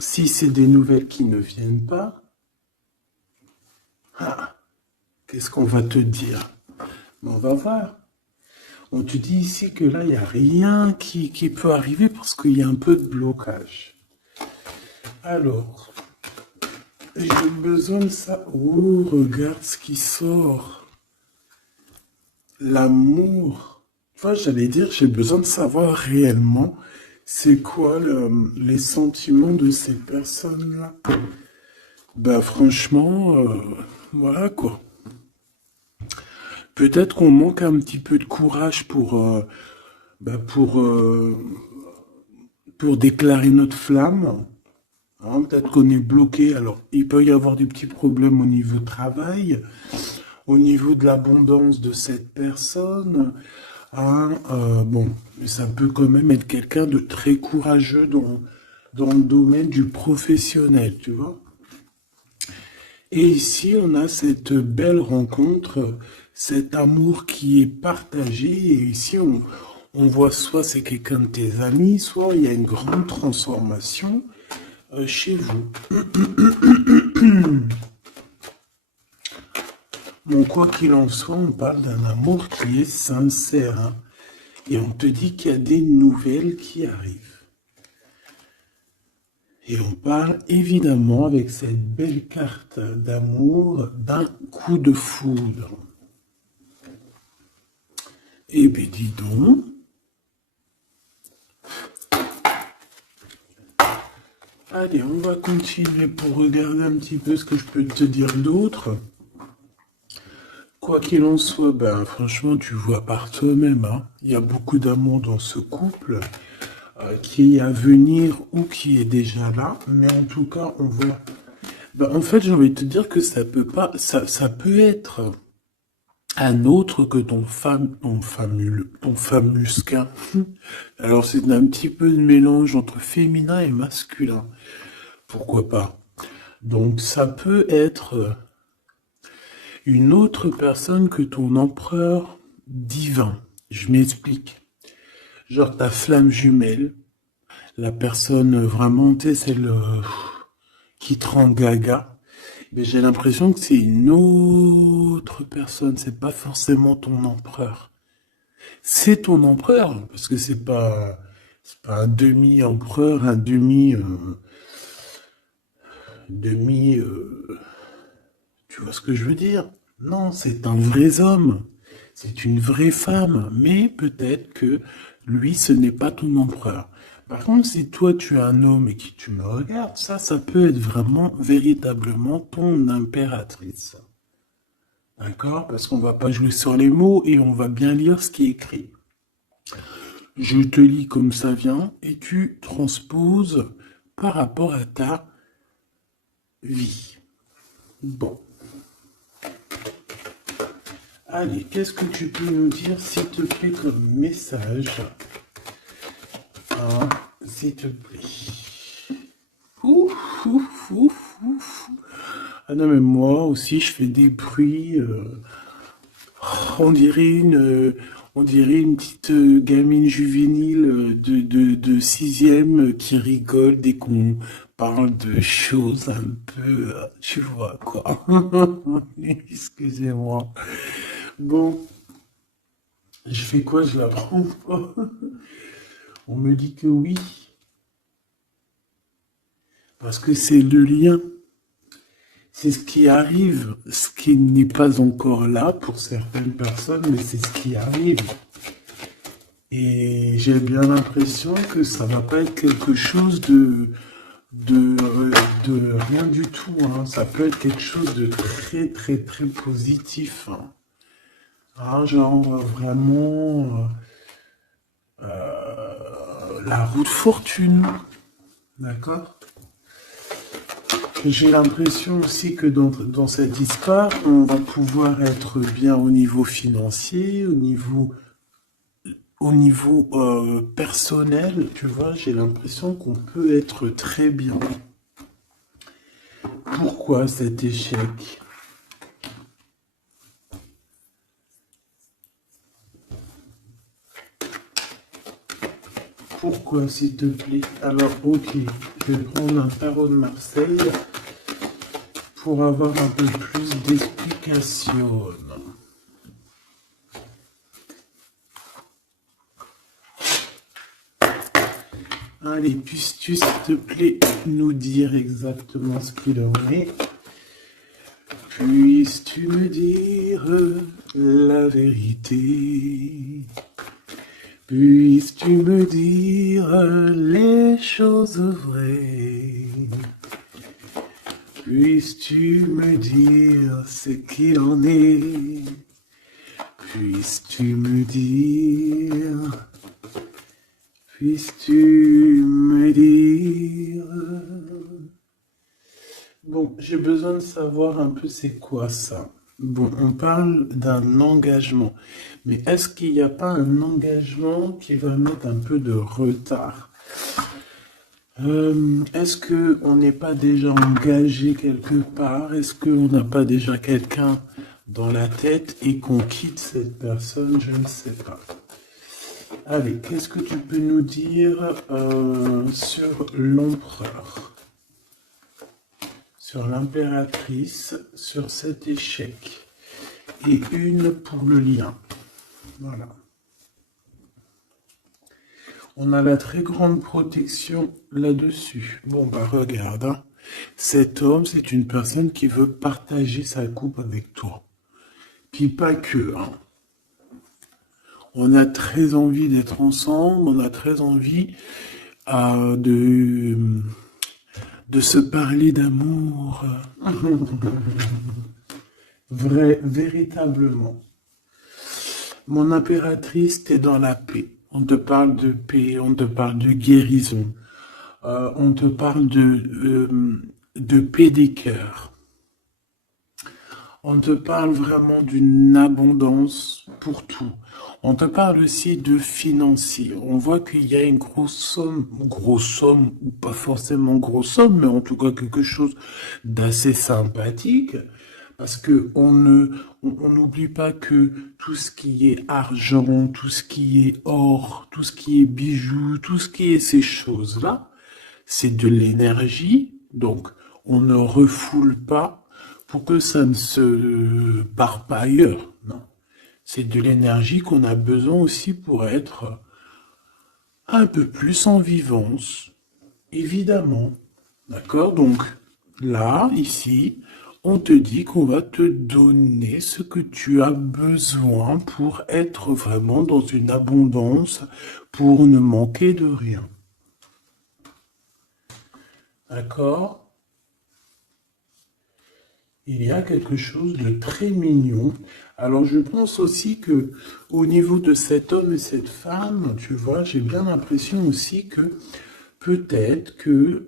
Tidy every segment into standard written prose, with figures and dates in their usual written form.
Si c'est des nouvelles qui ne viennent pas, ah, qu'est-ce qu'on va te dire? On va voir. On te dit ici que là, il n'y a rien qui peut arriver parce qu'il y a un peu de blocage. Alors, j'ai besoin de ça. Oh, regarde ce qui sort. L'amour. Enfin, j'allais dire, j'ai besoin de savoir réellement c'est quoi les sentiments de ces personnes-là. Ben franchement, voilà quoi. Peut-être qu'on manque un petit peu de courage ben, pour déclarer notre flamme. Hein, peut-être qu'on est bloqué. Alors, il peut y avoir des petits problèmes au niveau travail, au niveau de l'abondance de cette personne. Hein, bon, mais ça peut quand même être quelqu'un de très courageux dans le domaine du professionnel, tu vois. Et ici, on a cette belle rencontre, cet amour qui est partagé. Et ici, on voit soit c'est quelqu'un de tes amis, soit il y a une grande transformation chez vous. Bon, quoi qu'il en soit, on parle d'un amour qui est sincère. Hein, et on te dit qu'il y a des nouvelles qui arrivent. Et on parle évidemment avec cette belle carte d'amour d'un coup de foudre. Eh bien, dis donc. Allez, on va continuer pour regarder un petit peu ce que je peux te dire d'autre. Quoi qu'il en soit, ben franchement, tu vois par toi-même, hein, il y a beaucoup d'amour dans ce couple qui est à venir ou qui est déjà là. Mais en tout cas, on voit. Ben, en fait, j'ai envie de te dire que ça peut pas, ça peut être un autre que ton famusquin. Alors c'est un petit peu de mélange entre féminin et masculin. Pourquoi pas? Donc ça peut être une autre personne que ton empereur divin. Je m'explique. Genre ta flamme jumelle, la personne vraiment, tu sais, celle qui te rend gaga. Mais j'ai l'impression que c'est une autre personne, c'est pas forcément ton empereur. C'est ton empereur, parce que c'est pas un demi-empereur, un demi, tu vois ce que je veux dire? Non, c'est un vrai homme, c'est une vraie femme, mais peut-être que lui, ce n'est pas ton empereur. Par contre, si toi tu es un homme et que tu me regardes, ça peut être vraiment, véritablement ton impératrice. D'accord? Parce qu'on va pas jouer sur les mots et on va bien lire ce qui est écrit. Je te lis comme ça vient et tu transposes par rapport à ta vie. Bon. Allez, qu'est-ce que tu peux nous dire, s'il te plaît, comme message? Hein, s'il te plaît. Ouf, ouf, ouf, ouf. Ah non, mais moi aussi, je fais des bruits. On dirait on dirait une petite gamine juvénile de sixième qui rigole dès qu'on parle de choses un peu, tu vois quoi. Excusez-moi. Bon, je fais quoi? Je la prends pas. On me dit que oui, parce que c'est le lien. C'est ce qui arrive, ce qui n'est pas encore là pour certaines personnes, mais c'est ce qui arrive. Et j'ai bien l'impression que ça va pas être quelque chose de, de rien du tout. Hein. Ça peut être quelque chose de très, très, très positif. Hein. Ah, genre vraiment la roue de fortune. D'accord? J'ai l'impression aussi que dans cette histoire, on va pouvoir être bien au niveau financier, au niveau personnel, tu vois, j'ai l'impression qu'on peut être très bien. Pourquoi cet échec? Pourquoi, s'il te plaît? Alors, ok, je vais prendre un tarot de Marseille pour avoir un peu plus d'explications. Allez, puisses-tu, s'il te plaît, nous dire exactement ce qu'il en est? Puisses-tu me dire la vérité? Puisses-tu me dire les choses vraies? Puisses-tu me dire ce qu'il en est? Puisses-tu me dire? Puisses-tu me dire? Bon, j'ai besoin de savoir un peu c'est quoi ça. Bon, on parle d'un engagement, mais est-ce qu'il n'y a pas un engagement qui va mettre un peu de retard? Est-ce qu'on n'est pas déjà engagé quelque part? Est-ce qu'on n'a pas déjà quelqu'un dans la tête et qu'on quitte cette personne? Je ne sais pas. Allez, qu'est-ce que tu peux nous dire sur l'empereur, sur l'impératrice, sur cet échec? Et une pour le lien. Voilà. On a la très grande protection là-dessus. Bon, bah regarde, hein. Cet homme, c'est une personne qui veut partager sa coupe avec toi. Puis pas que, hein. On a très envie d'être ensemble, on a très envie de se parler d'amour. Vrai, véritablement. Mon impératrice, t'es dans la paix. On te parle de paix, on te parle de guérison. On te parle de paix des cœurs. On te parle vraiment d'une abondance pour tout. On te parle aussi de financier. On voit qu'il y a une grosse somme, ou pas forcément grosse somme, mais en tout cas quelque chose d'assez sympathique. Parce que on n'oublie pas que tout ce qui est argent, tout ce qui est or, tout ce qui est bijoux, tout ce qui est ces choses-là, c'est de l'énergie. Donc, on ne refoule pas pour que ça ne se barre pas ailleurs. Non. C'est de l'énergie qu'on a besoin aussi pour être un peu plus en vivance, évidemment. D'accord? Donc, là, ici, on te dit qu'on va te donner ce que tu as besoin pour être vraiment dans une abondance, pour ne manquer de rien. D'accord? Il y a quelque chose de très mignon. Alors je pense aussi que au niveau de cet homme et cette femme, tu vois, j'ai bien l'impression aussi que peut-être que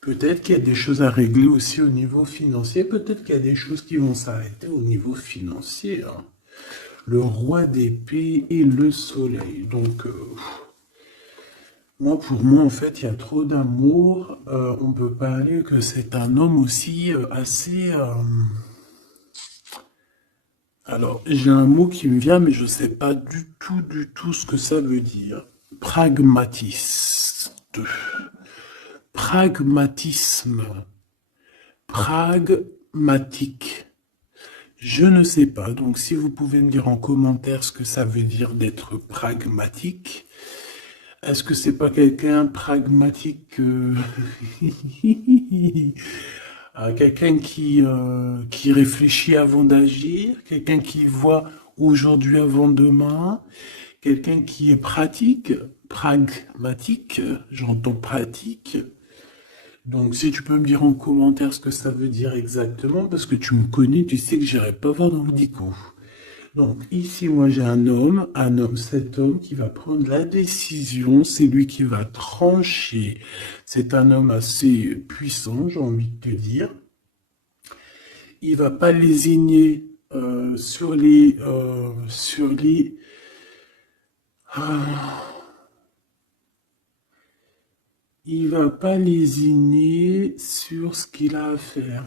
peut-être qu'il y a des choses à régler aussi au niveau financier. Peut-être qu'il y a des choses qui vont s'arrêter au niveau financier, hein. Le roi d'épée et le soleil. Donc moi, pour moi, en fait, il y a trop d'amour. On peut parler que c'est un homme aussi assez... Alors, j'ai un mot qui me vient, mais je ne sais pas du tout ce que ça veut dire. Pragmatiste. Pragmatisme. Pragmatique. Je ne sais pas. Donc, si vous pouvez me dire en commentaire ce que ça veut dire d'être pragmatique. Est-ce que c'est pas quelqu'un pragmatique, quelqu'un qui réfléchit avant d'agir, quelqu'un qui voit aujourd'hui avant demain, quelqu'un qui est pratique, pragmatique, j'entends pratique. Donc si tu peux me dire en commentaire ce que ça veut dire exactement, parce que tu me connais, tu sais que j'irai pas voir dans le dico. Donc ici, moi j'ai cet homme qui va prendre la décision, c'est lui qui va trancher. C'est un homme assez puissant, j'ai envie de te dire. Il va pas lésigner il va pas lésiner sur ce qu'il a à faire.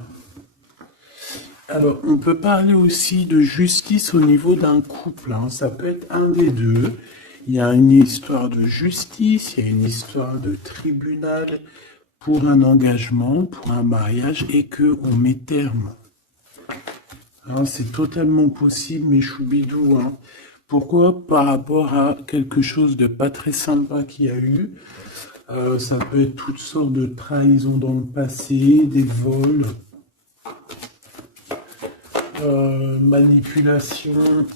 Alors, on peut parler aussi de justice au niveau d'un couple, hein. Ça peut être un des deux. Il y a une histoire de justice, il y a une histoire de tribunal pour un engagement, pour un mariage, et que on met terme. Hein, c'est totalement possible, mais choubidou, hein. Pourquoi? Par rapport à quelque chose de pas très sympa qu'il y a eu. Ça peut être toutes sortes de trahisons dans le passé, des vols, manipulation,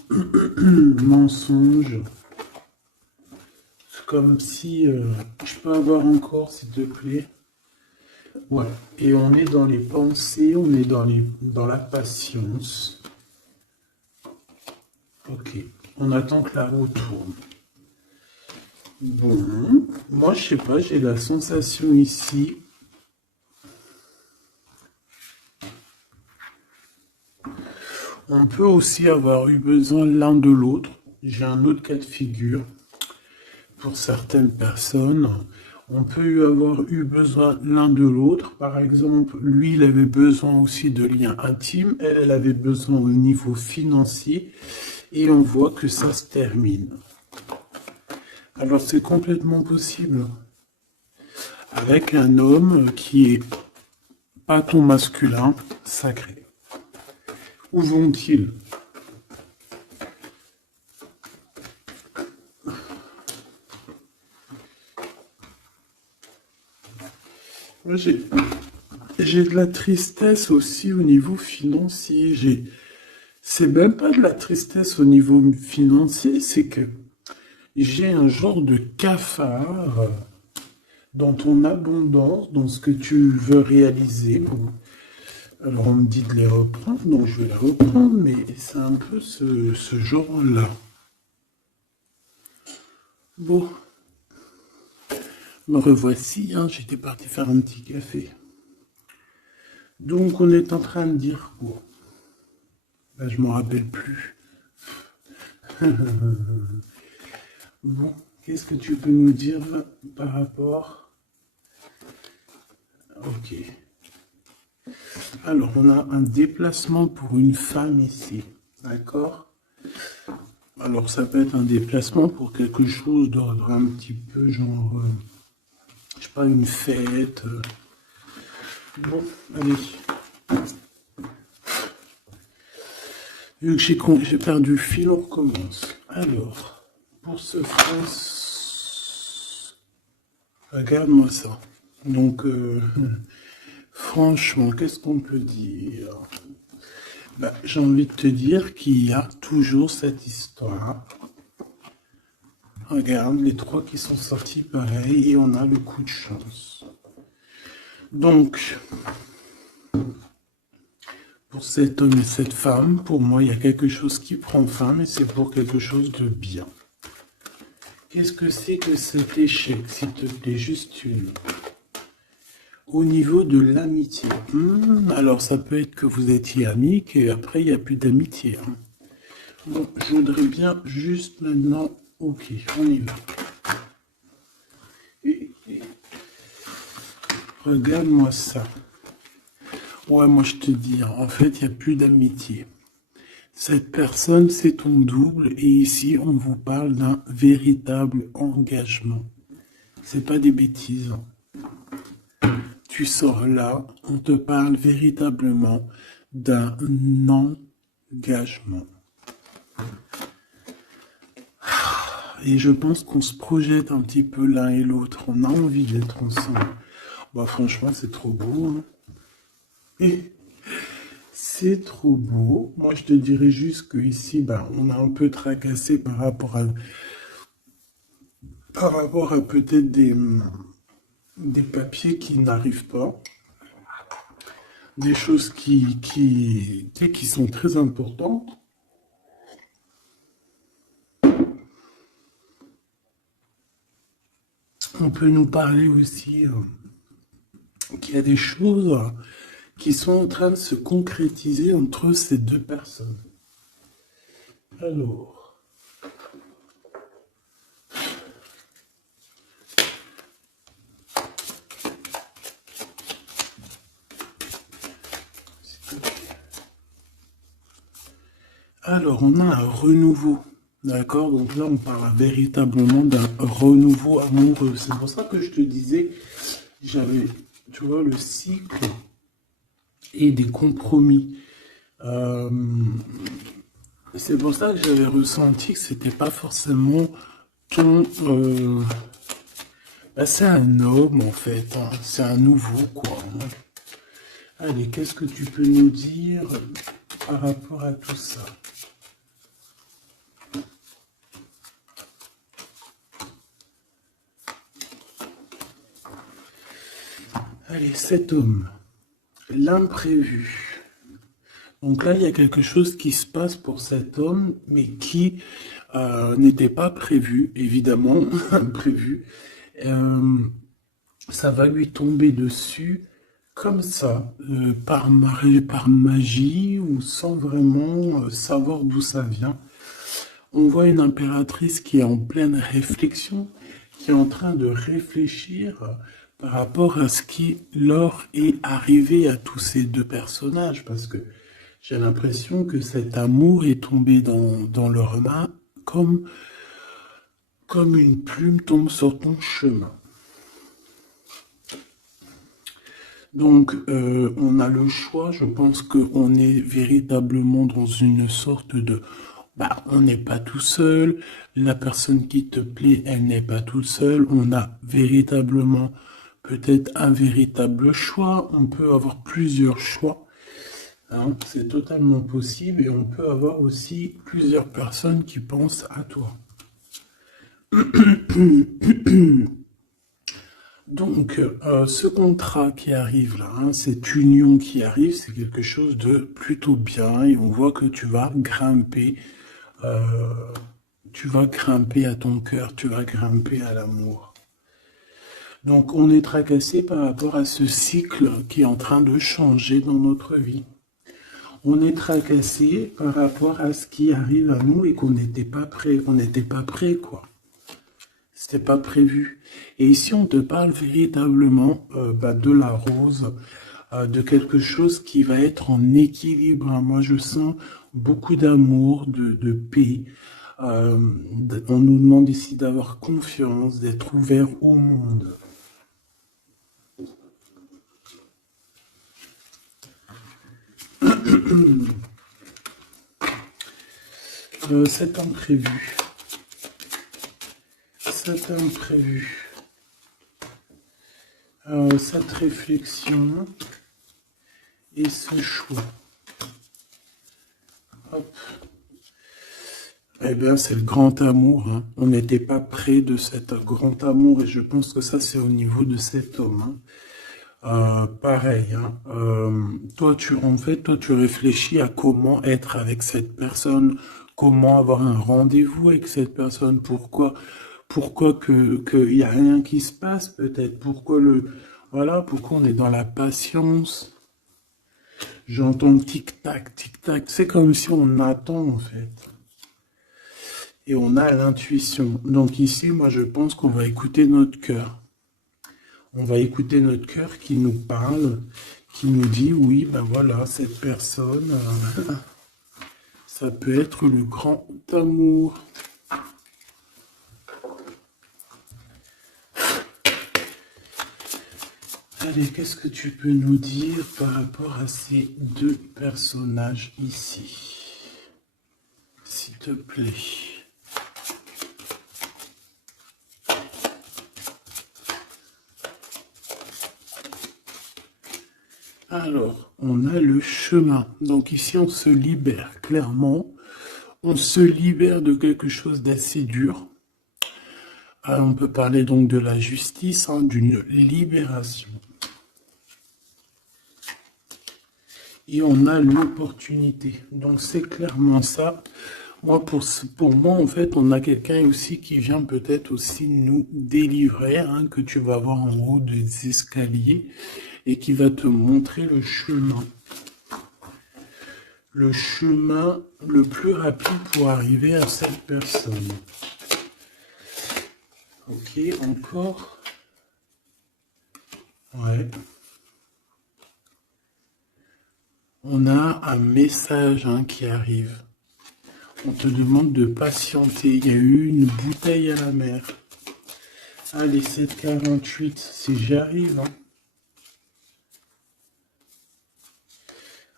mensonges. C'est comme si je peux avoir encore, s'il te plaît. Ouais. Et on est dans les pensées, on est dans la patience. Ok. On attend que la roue tourne. Bon, moi je sais pas, j'ai la sensation ici. On peut aussi avoir eu besoin l'un de l'autre. J'ai un autre cas de figure pour certaines personnes. On peut avoir eu besoin l'un de l'autre. Par exemple, lui, il avait besoin aussi de liens intimes. Elle avait besoin au niveau financier. Et on voit que ça se termine. Alors c'est complètement possible. Avec un homme qui est pas ton masculin sacré. Où vont-ils? Moi, j'ai de la tristesse aussi au niveau financier. C'est même pas de la tristesse au niveau financier, c'est que j'ai un genre de cafard dans ton abondance, dans ce que tu veux réaliser. Bon. Alors on me dit de les reprendre, donc je vais les reprendre, mais c'est un peu ce genre-là. Bon, me revoici, hein, j'étais parti faire un petit café. Donc on est en train de dire quoi? Ben, je m'en rappelle plus. Bon, qu'est-ce que tu peux nous dire par rapport? Ok. Alors, on a un déplacement pour une femme ici. D'accord? Alors, ça peut être un déplacement pour quelque chose d'ordre un petit peu genre, je sais pas, une fête. Bon, allez. Vu que j'ai perdu le fil, on recommence. Alors, pour ce France, regarde-moi ça. Donc, franchement, qu'est-ce qu'on peut dire? Bah, j'ai envie de te dire qu'il y a toujours cette histoire. Regarde, les trois qui sont sortis pareil, et on a le coup de chance. Donc, pour cet homme et cette femme, pour moi, il y a quelque chose qui prend fin, mais c'est pour quelque chose de bien. Qu'est-ce que c'est que cet échec, s'il te plaît, juste une? Au niveau de l'amitié. Alors, ça peut être que vous étiez amis, qu'après, il n'y a plus d'amitié. Hein. Bon, je voudrais bien juste maintenant... Ok, on y va. Regarde-moi ça. Ouais, moi je te dis, en fait, il n'y a plus d'amitié. Cette personne, c'est ton double, et ici, on vous parle d'un véritable engagement. C'est pas des bêtises. Tu sors là, on te parle véritablement d'un engagement. Et je pense qu'on se projette un petit peu l'un et l'autre. On a envie d'être ensemble. Bah franchement, c'est trop beau. Hein. Et c'est trop beau. Moi, je te dirais juste que ici, bah, on a un peu tracassé par rapport à peut-être des papiers qui n'arrivent pas. Des choses qui sont très importantes. On peut nous parler aussi qu'il y a des choses qui sont en train de se concrétiser entre ces deux personnes. Alors, Alors, on a un renouveau. D'accord? Donc là, on parle véritablement d'un renouveau amoureux. C'est pour ça que je te disais, j'avais, tu vois, le cycle et des compromis. Euh, c'est pour ça que j'avais ressenti que c'était pas forcément ton. Bah, c'est un homme en fait, hein. C'est un nouveau quoi, hein. Allez, qu'est-ce que tu peux nous dire par rapport à tout ça? Allez, cet homme, l'imprévu. Donc là, il y a quelque chose qui se passe pour cet homme, mais qui n'était pas prévu, évidemment, imprévu. Euh, Ça va lui tomber dessus comme ça, par magie ou sans vraiment savoir d'où ça vient. On voit une impératrice qui est en pleine réflexion, qui est en train de réfléchir par rapport à ce qui leur est arrivé à tous ces deux personnages, parce que j'ai l'impression que cet amour est tombé dans leur main comme une plume tombe sur ton chemin. Donc, on a le choix. Je pense qu'on est véritablement dans une sorte de... Bah, on n'est pas tout seul. La personne qui te plaît, elle n'est pas toute seule. On a véritablement peut-être un véritable choix. On peut avoir plusieurs choix, hein. C'est totalement possible. Et on peut avoir aussi plusieurs personnes qui pensent à toi. Donc, ce contrat qui arrive là, hein, cette union qui arrive, c'est quelque chose de plutôt bien et on voit que euh, tu vas grimper à ton cœur, tu vas grimper à l'amour. Donc, on est tracassé par rapport à ce cycle qui est en train de changer dans notre vie. On est tracassé par rapport à ce qui arrive à nous et qu'on n'était pas prêt, quoi. C'était pas prévu. Et ici, on te parle véritablement de la rose, de quelque chose qui va être en équilibre, hein. Moi, je sens beaucoup d'amour, de paix. On nous demande ici d'avoir confiance, d'être ouvert au monde. Cet imprévu. Cet imprévu. Cette réflexion et ce choix. Hop. Eh bien, c'est le grand amour, hein. On n'était pas près de cet grand amour et je pense que ça, c'est au niveau de cet homme, hein. Pareil, hein. Toi, tu réfléchis à comment être avec cette personne, comment avoir un rendez-vous avec cette personne, pourquoi qu'il y a rien qui se passe, peut-être, voilà, pourquoi on est dans la patience. J'entends tic-tac, tic-tac. C'est comme si on attend, en fait. Et on a l'intuition. Donc ici, moi, je pense qu'on va écouter notre cœur. On va écouter notre cœur qui nous parle, qui nous dit, oui, ben voilà, cette personne, ça peut être le grand amour. Allez, qu'est-ce que tu peux nous dire par rapport à ces deux personnages ici, s'il te plaît? Alors, on a le chemin. Donc ici, on se libère, clairement. On se libère de quelque chose d'assez dur. On peut parler donc de la justice, hein, d'une libération. Et on a l'opportunité. Donc c'est clairement ça. Moi, pour moi, en fait, on a quelqu'un aussi qui vient peut-être aussi nous délivrer, hein, que tu vas voir en haut des escaliers et qui va te montrer le chemin. Le chemin le plus rapide pour arriver à cette personne. Ok, encore. Ouais. On a un message, hein, qui arrive. On te demande de patienter. Il y a eu une bouteille à la mer. Allez, 7,48, si j'y arrive. Hein.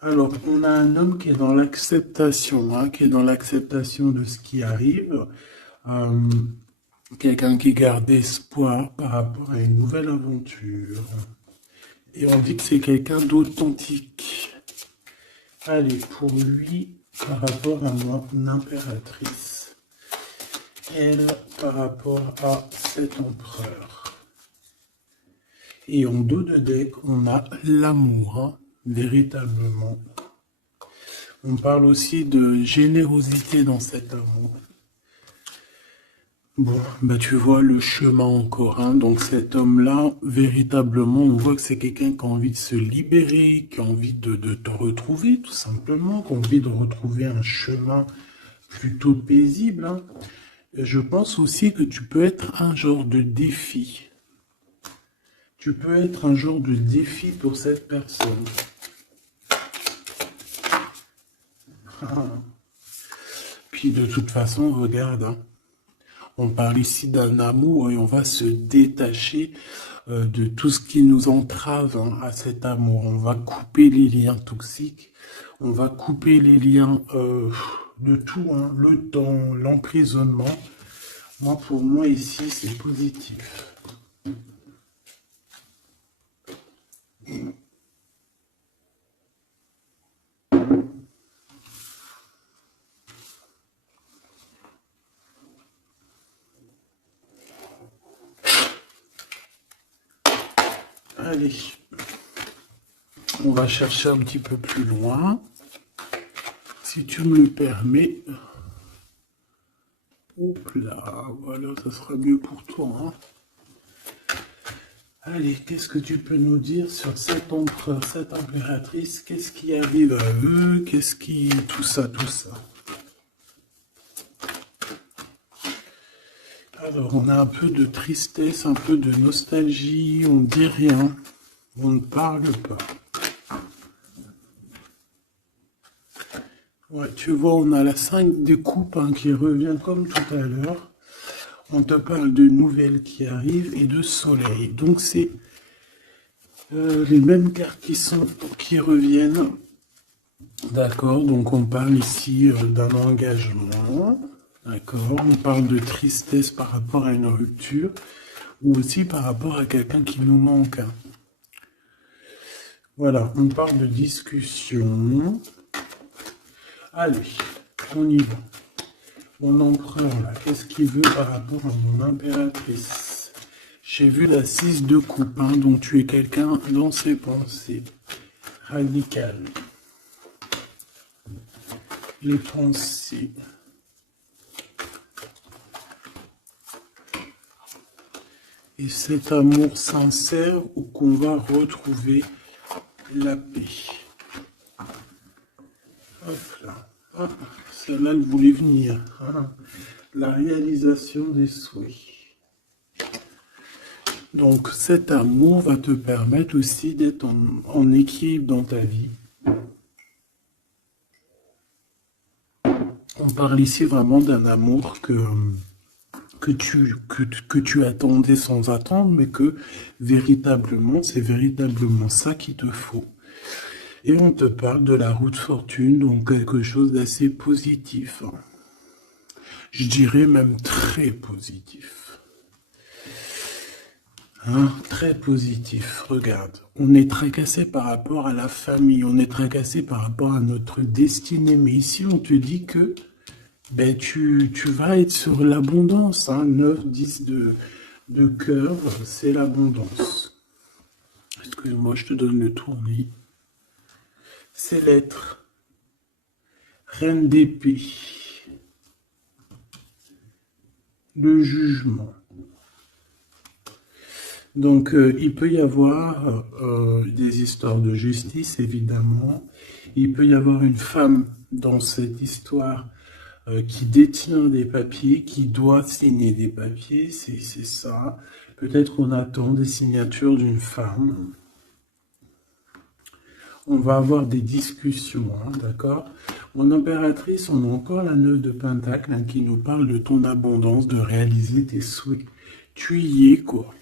Alors, on a un homme qui est dans l'acceptation, hein, qui est dans l'acceptation de ce qui arrive. Euh, Quelqu'un qui garde espoir par rapport à une nouvelle aventure. Et on dit que c'est quelqu'un d'authentique. Allez, pour lui, par rapport à moi, une impératrice. Elle, par rapport à cet empereur. Et en dos de deck, on a l'amour, hein, véritablement. On parle aussi de générosité dans cet amour. Bon, bah tu vois le chemin encore, hein. Donc cet homme-là, véritablement, on voit que c'est quelqu'un qui a envie de se libérer, qui a envie de te retrouver, tout simplement, qui a envie de retrouver un chemin plutôt paisible, hein. Et je pense aussi que tu peux être un genre de défi. Tu peux être un genre de défi pour cette personne. Puis de toute façon, regarde, hein. On parle ici d'un amour et on va se détacher de tout ce qui nous entrave, hein, à cet amour. On va couper les liens toxiques, on va couper les liens de tout, hein, le temps, l'emprisonnement. Moi, pour moi, ici, c'est positif. Allez, on va chercher un petit peu plus loin, si tu me le permets. Hop là, voilà, ça sera mieux pour toi, hein. Allez, qu'est-ce que tu peux nous dire sur cet empereur, cette impératrice? Qu'est-ce qui arrive à eux? Qu'est-ce qui... Tout ça, tout ça. Alors, on a un peu de tristesse, un peu de nostalgie, on ne dit rien, on ne parle pas. Ouais, tu vois, on a la 5 de coupe, hein, qui revient comme tout à l'heure. On te parle de nouvelles qui arrivent et de soleil. Donc, c'est les mêmes cartes qui reviennent. D'accord, donc on parle ici d'un engagement. D'accord, on parle de tristesse par rapport à une rupture ou aussi par rapport à quelqu'un qui nous manque. Voilà, on parle de discussion. Allez, on y va. Mon empereur, là, qu'est-ce qu'il veut par rapport à mon impératrice? J'ai vu la 6 de coupe, hein, donc tu es quelqu'un dans ses pensées. Radical. Les pensées. Et cet amour sincère où qu'on va retrouver la paix. Hop là. Ah, celle-là, elle voulait venir. Hein. La réalisation des souhaits. Donc cet amour va te permettre aussi d'être en équilibre dans ta vie. On parle ici vraiment d'un amour que tu attendais sans attendre, mais que véritablement, c'est véritablement ça qu'il te faut. Et on te parle de la roue de fortune, donc quelque chose d'assez positif. Je dirais même très positif. Hein, très positif. Regarde, on est tracassé par rapport à la famille, on est tracassé par rapport à notre destinée. Mais ici, on te dit que ben, tu vas être sur l'abondance. Hein, 9, 10 de cœur, c'est l'abondance. Excuse-moi, je te donne le tournis. C'est l'être. Reine d'épée. Le jugement. Donc, il peut y avoir des histoires de justice, évidemment. Il peut y avoir une femme dans cette histoire qui détient des papiers, qui doit signer des papiers, c'est ça. Peut-être qu'on attend des signatures d'une femme. On va avoir des discussions, hein, d'accord? En impératrice, on a encore la 9 de Pentacle hein, qui nous parle de ton abondance, de réaliser tes souhaits. Tu y es, quoi.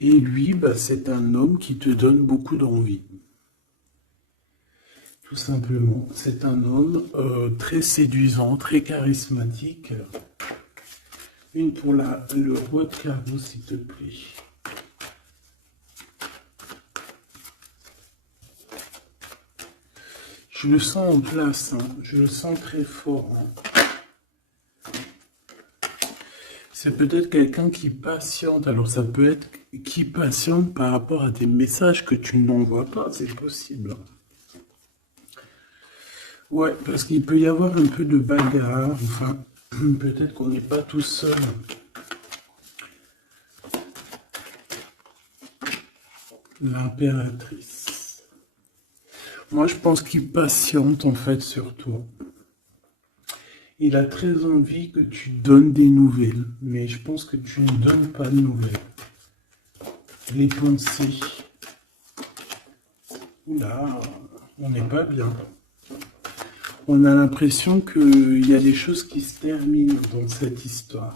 Et lui, bah, c'est un homme qui te donne beaucoup d'envie. Tout simplement. C'est un homme très séduisant, très charismatique. Une pour le roi de carreau, s'il te plaît. Je le sens en place, hein. Je le sens très fort. Hein. C'est peut-être quelqu'un qui patiente. Alors ça peut être qui patiente par rapport à des messages que tu n'envoies pas, c'est possible. Ouais, parce qu'il peut y avoir un peu de bagarre. Enfin, peut-être qu'on n'est pas tout seul. L'impératrice. Moi, je pense qu'il patiente, en fait, sur toi. Il a très envie que tu donnes des nouvelles, mais je pense que tu ne donnes pas de nouvelles. Les pensées. Là, on n'est pas bien. On a l'impression qu'il y a des choses qui se terminent dans cette histoire.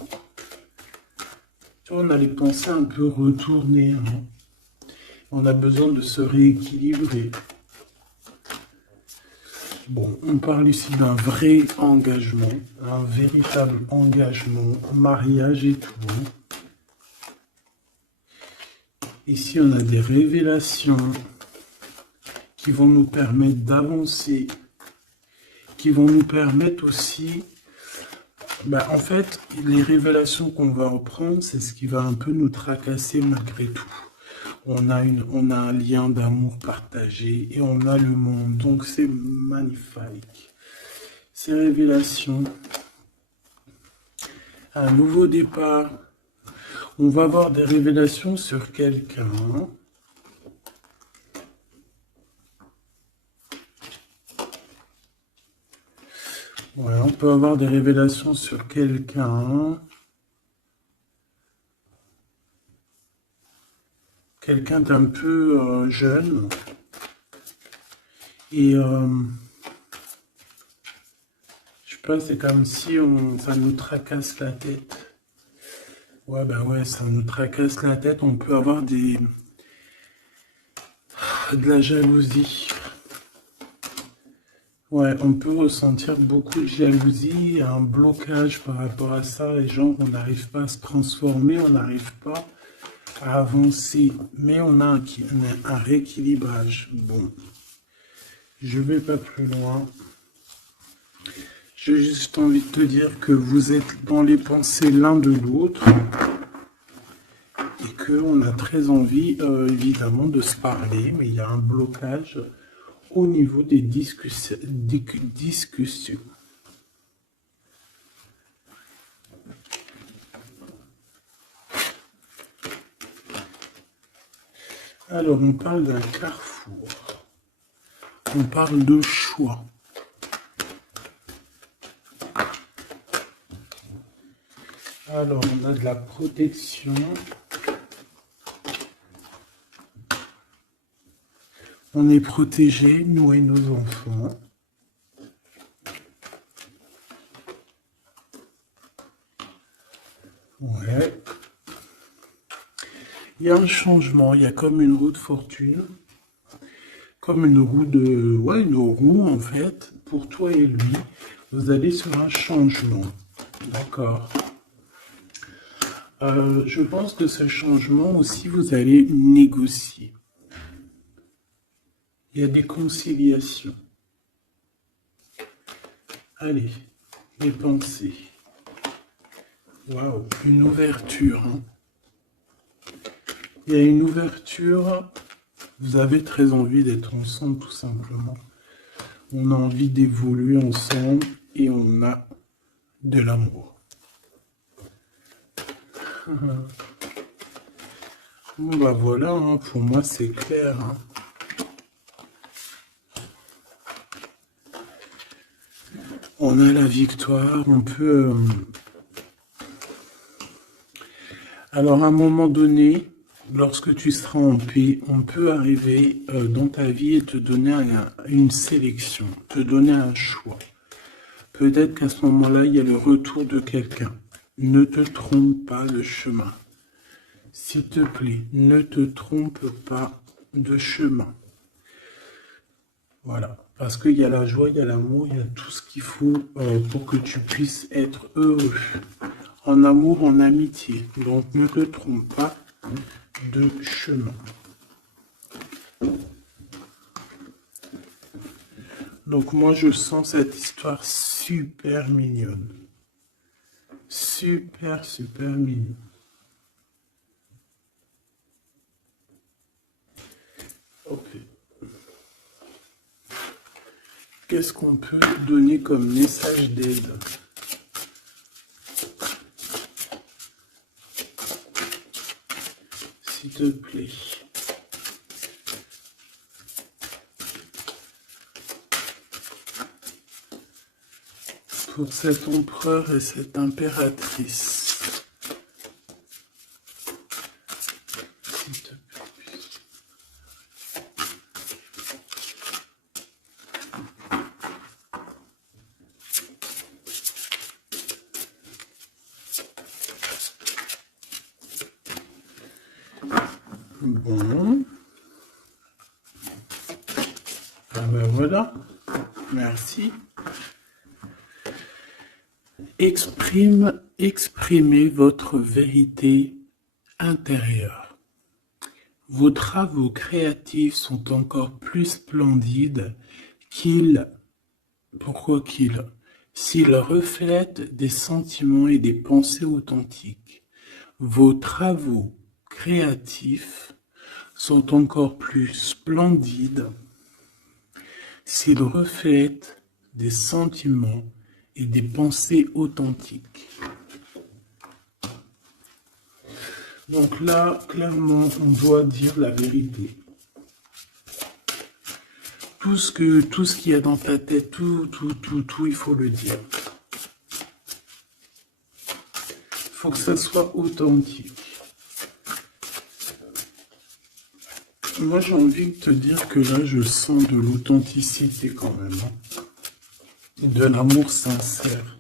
Tu vois, on a les pensées un peu retournées. Hein. On a besoin de se rééquilibrer. Bon, on parle ici d'un vrai engagement, un véritable engagement, mariage et tout. Ici, on a des révélations qui vont nous permettre d'avancer, qui vont nous permettre aussi... en fait, les révélations qu'on va reprendre, c'est ce qui va un peu nous tracasser malgré tout. On a un lien d'amour partagé et on a le monde. Donc c'est magnifique. Ces révélations. Un nouveau départ. On va avoir des révélations sur quelqu'un. Ouais, on peut avoir des révélations sur quelqu'un. Quelqu'un d'un peu jeune. Et je sais pas, c'est comme si ça nous tracasse la tête. Ouais, ouais, ça nous tracasse la tête. On peut avoir de la jalousie. Ouais, on peut ressentir beaucoup de jalousie, un blocage par rapport à ça. Les gens, on n'arrive pas à se transformer, on n'arrive pas à avancer. Mais on a un rééquilibrage. Bon, je vais pas plus loin. J'ai juste envie de te dire que vous êtes dans les pensées l'un de l'autre. Et qu'on a très envie, évidemment, de se parler. Mais il y a un blocage au niveau des discussions. Alors, on parle d'un carrefour. On parle de choix. Alors, on a de la protection. On est protégés, nous et nos enfants. Ouais. Il y a un changement, il y a comme une roue de fortune. Comme une roue de... Ouais, une roue en fait. Pour toi et lui, vous allez sur un changement. D'accord. Je pense que ce changement aussi, vous allez négocier. Il y a des conciliations. Allez, les pensées. Waouh, une ouverture. Hein. Il y a une ouverture. Vous avez très envie d'être ensemble, tout simplement. On a envie d'évoluer ensemble et on a de l'amour. Bon, voilà, hein, pour moi c'est clair. Hein. On a la victoire, on peut... Alors à un moment donné, lorsque tu seras en paix, on peut arriver dans ta vie et te donner une sélection, te donner un choix. Peut-être qu'à ce moment-là, il y a le retour de quelqu'un. Ne te trompe pas de chemin. S'il te plaît, ne te trompe pas de chemin. Voilà. Parce qu'il y a la joie, il y a l'amour, il y a tout ce qu'il faut pour que tu puisses être heureux. En amour, en amitié. Donc ne te trompe pas de chemin. Donc moi je sens cette histoire super mignonne. Super, super mignonne. Ok. Qu'est-ce qu'on peut donner comme message d'aide? S'il te plaît. Pour cet empereur et cette impératrice. S'il te plaît. Bon. Ah ben voilà. Merci. Exprimez votre vérité intérieure. Vos travaux créatifs sont encore plus splendides s'ils reflètent des sentiments et des pensées authentiques. Vos travaux créatifs sont encore plus splendides s'ils reflètent des sentiments et des pensées authentiques. Donc là, clairement, on doit dire la vérité. Tout ce qu'il y a dans ta tête, tout, il faut le dire. Il faut que ça soit authentique. Moi, j'ai envie de te dire que là, je sens de l'authenticité quand même. Et de l'amour sincère.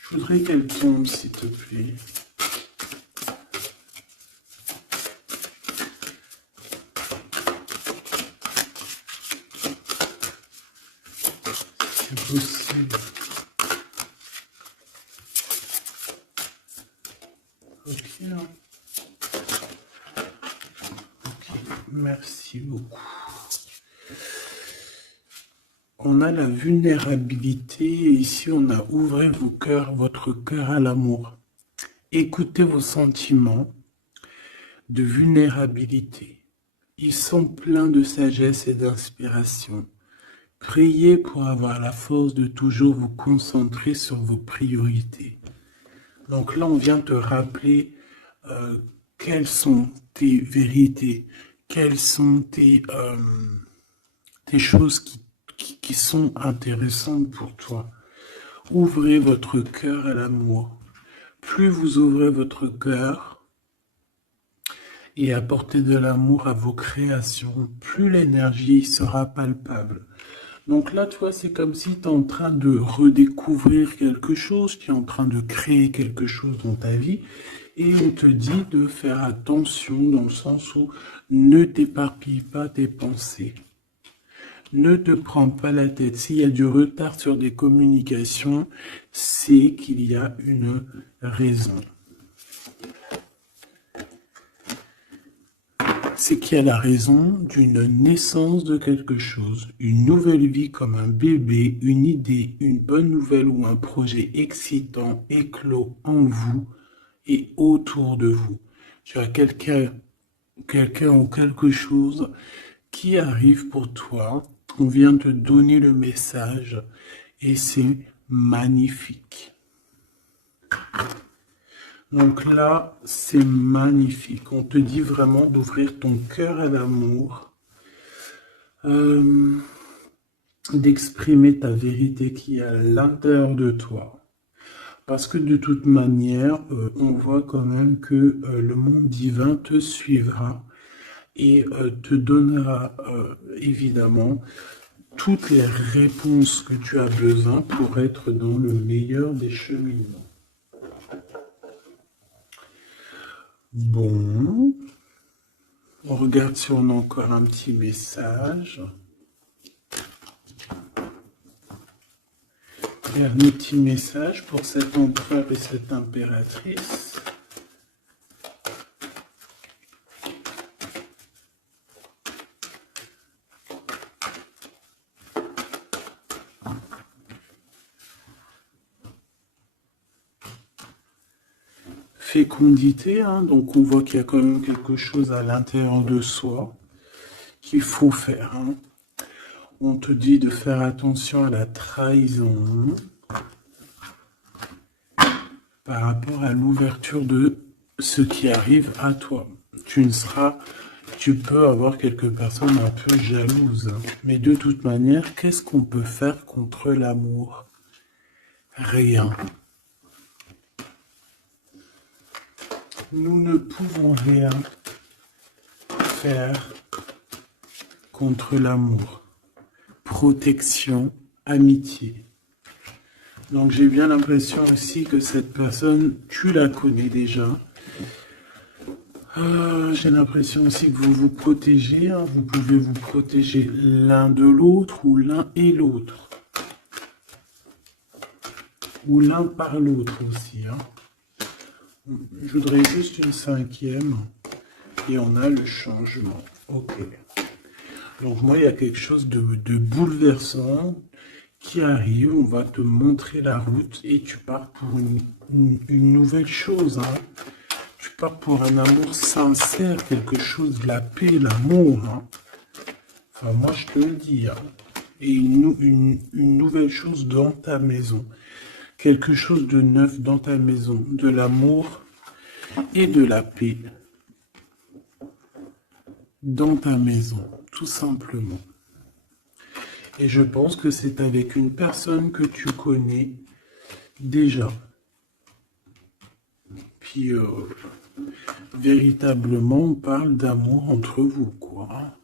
Je voudrais qu'elle tombe, s'il te plaît. C'est possible. Ok. Ok, merci beaucoup. On a la vulnérabilité, et ici on a ouvrez votre cœur à l'amour. Écoutez vos sentiments de vulnérabilité. Ils sont pleins de sagesse et d'inspiration. Priez pour avoir la force de toujours vous concentrer sur vos priorités. Donc là, on vient te rappeler quelles sont tes vérités, quelles sont tes choses qui sont intéressantes pour toi. Ouvrez votre cœur à l'amour. Plus vous ouvrez votre cœur et apportez de l'amour à vos créations, plus l'énergie sera palpable. Donc là, toi, c'est comme si tu es en train de redécouvrir quelque chose, tu es en train de créer quelque chose dans ta vie, et on te dit de faire attention dans le sens où ne t'éparpille pas tes pensées. Ne te prends pas la tête. S'il y a du retard sur des communications, c'est qu'il y a une raison. C'est qu'il y a la raison d'une naissance de quelque chose, une nouvelle vie comme un bébé, une idée, une bonne nouvelle ou un projet excitant éclos en vous et autour de vous. Tu as quelqu'un ou quelque chose qui arrive pour toi. On vient te donner le message et c'est magnifique. Donc là, c'est magnifique. On te dit vraiment d'ouvrir ton cœur à l'amour, d'exprimer ta vérité qui est à l'intérieur de toi. Parce que de toute manière, on voit quand même que le monde divin te suivra et te donnera évidemment toutes les réponses que tu as besoin pour être dans le meilleur des cheminements. Bon, on regarde si on a encore un petit message. Dernier petit message pour cet empereur et cette impératrice. Fécondité, hein, donc on voit qu'il y a quand même quelque chose à l'intérieur de soi qu'il faut faire. Hein. On te dit de faire attention à la trahison par rapport à l'ouverture de ce qui arrive à toi. Tu peux avoir quelques personnes un peu jalouses, hein. Mais de toute manière, qu'est-ce qu'on peut faire contre l'amour? Rien. Nous ne pouvons rien faire contre l'amour. Protection, amitié. Donc j'ai bien l'impression aussi que cette personne, tu la connais déjà. J'ai l'impression aussi que vous vous protégez. Hein. Vous pouvez vous protéger l'un de l'autre ou l'un et l'autre. Ou l'un par l'autre aussi. Hein. Je voudrais juste une cinquième. Et on a le changement. Ok. Donc moi, il y a quelque chose de bouleversant qui arrive. On va te montrer la route et tu pars pour une nouvelle chose. Hein. Tu pars pour un amour sincère, quelque chose de la paix, l'amour. Hein. Enfin, moi, je te le dis. Hein. Et une nouvelle chose dans ta maison. Quelque chose de neuf dans ta maison. De l'amour et de la paix. Dans ta maison, tout simplement. Et je pense que c'est avec une personne que tu connais déjà. Puis, véritablement, on parle d'amour entre vous, quoi.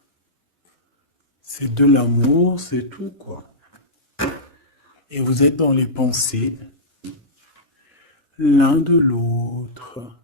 C'est de l'amour, c'est tout, quoi. Et vous êtes dans les pensées l'un de l'autre.